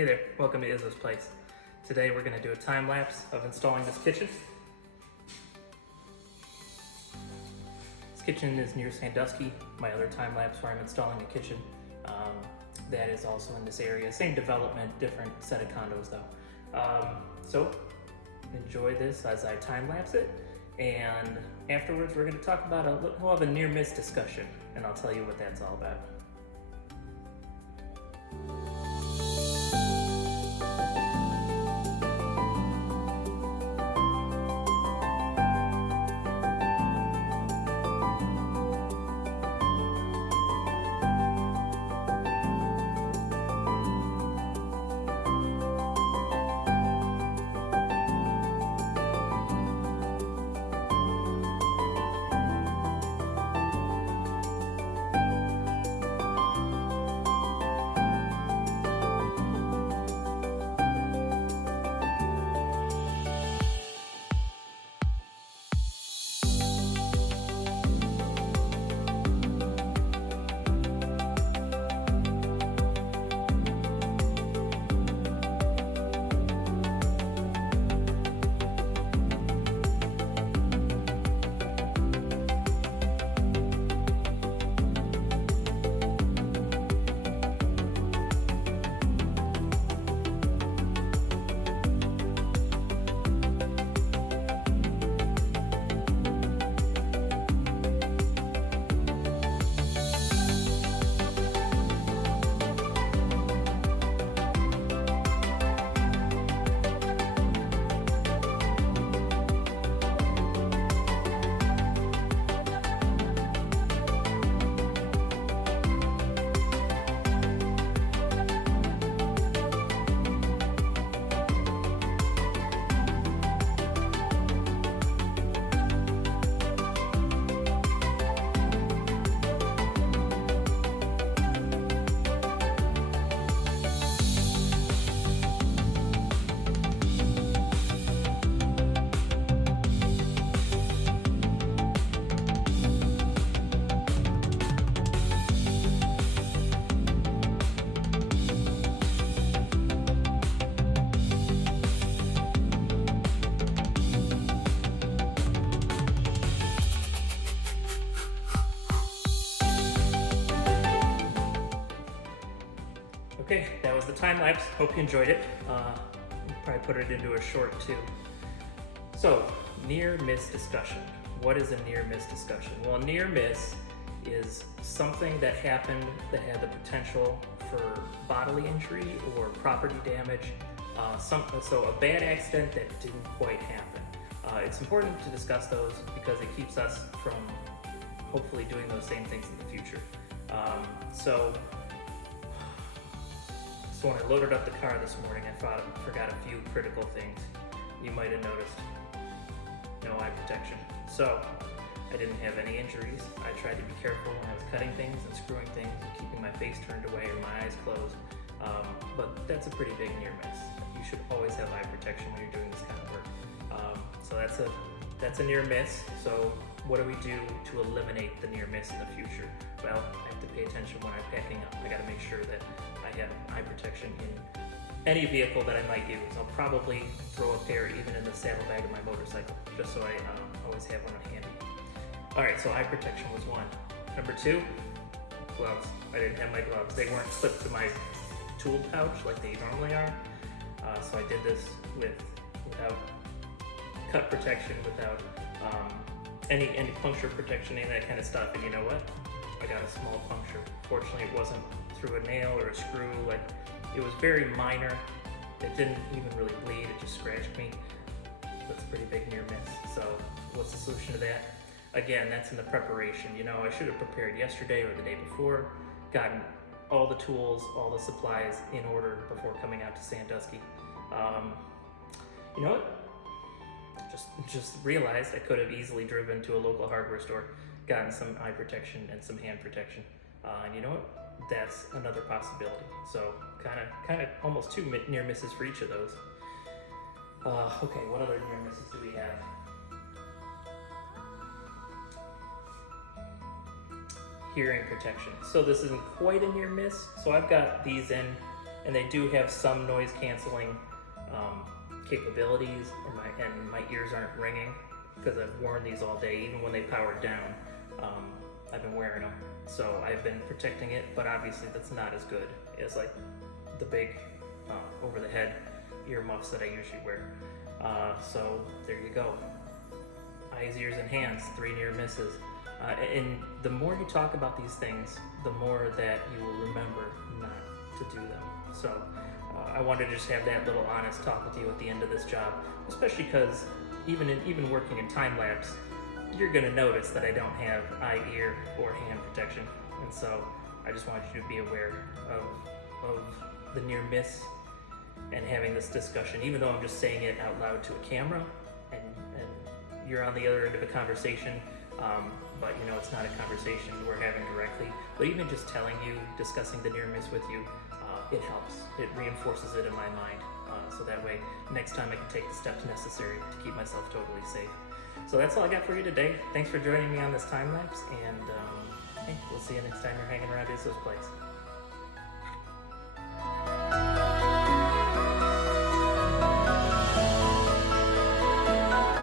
Hey there, welcome to Izzo's Place. Today we're going to do a time lapse of installing this kitchen. This kitchen is near Sandusky, my other time lapse where I'm installing a kitchen. That is also in this area. Same development, different set of condos though. So enjoy this as I time lapse it, and afterwards we're going to talk about we'll have a near miss discussion, and I'll tell you what that's all about. Okay, that was the time lapse. Hope you enjoyed it. Probably put it into a short too. So, near miss discussion. What is a near miss discussion? Well, a near miss is something that happened that had the potential for bodily injury or property damage. So a bad accident that didn't quite happen. It's important to discuss those because it keeps us from hopefully doing those same things in the future. So when I loaded up the car this morning, I forgot a few critical things. You might have noticed. No eye protection. So I didn't have any injuries. I tried to be careful when I was cutting things and screwing things and keeping my face turned away or my eyes closed. But that's a pretty big near miss. You should always have eye protection when you're doing this kind of work. So that's a near miss. So what do we do to eliminate the near miss in the future? Well, I have to pay attention when I'm packing up. I gotta make sure that I have eye protection in any vehicle that I might use. I'll probably throw a pair even in the saddlebag of my motorcycle, just so I always have one on handy. All right, so eye protection was one. Number two, gloves. I didn't have my gloves. They weren't clipped to my tool pouch like they normally are. So I did this without cut protection, without any puncture protection, any of that kind of stuff. And you know what? I got a small puncture. Fortunately, it wasn't through a nail or a screw. Like, it was very minor. It didn't even really bleed. It just scratched me. That's a pretty big near miss. So what's the solution to that? Again, that's in the preparation. You know, I should have prepared yesterday or the day before, gotten all the tools, all the supplies in order before coming out to Sandusky. You know what? Just realized I could have easily driven to a local hardware store, gotten some eye protection and some hand protection. And you know what? That's another possibility. So kind of almost two near misses for each of those. Okay, what other near misses do we have? Hearing protection. So this isn't quite a near miss. So I've got these in, and they do have some noise canceling capabilities, and my ears aren't ringing because I've worn these all day. Even when they powered down, I've been wearing them, so I've been protecting it. But obviously, that's not as good as like the big over the head earmuffs that I usually wear. So there you go. Eyes, ears, and hands, 3 near misses. And the more you talk about these things, the more that you will remember not to do them. So I wanted to just have that little honest talk with you at the end of this job, especially because even working in time-lapse, you're going to notice that I don't have eye, ear, or hand protection. And so I just want you to be aware of the near miss and having this discussion, even though I'm just saying it out loud to a camera and you're on the other end of a conversation, but you know it's not a conversation we're having directly. But even just telling you, discussing the near miss with you, it helps. It reinforces it in my mind, so that way next time I can take the steps necessary to keep myself totally safe. So that's all I got for you today. Thanks for joining me on this time lapse, and hey, we'll see you next time you're hanging around Izzo's place.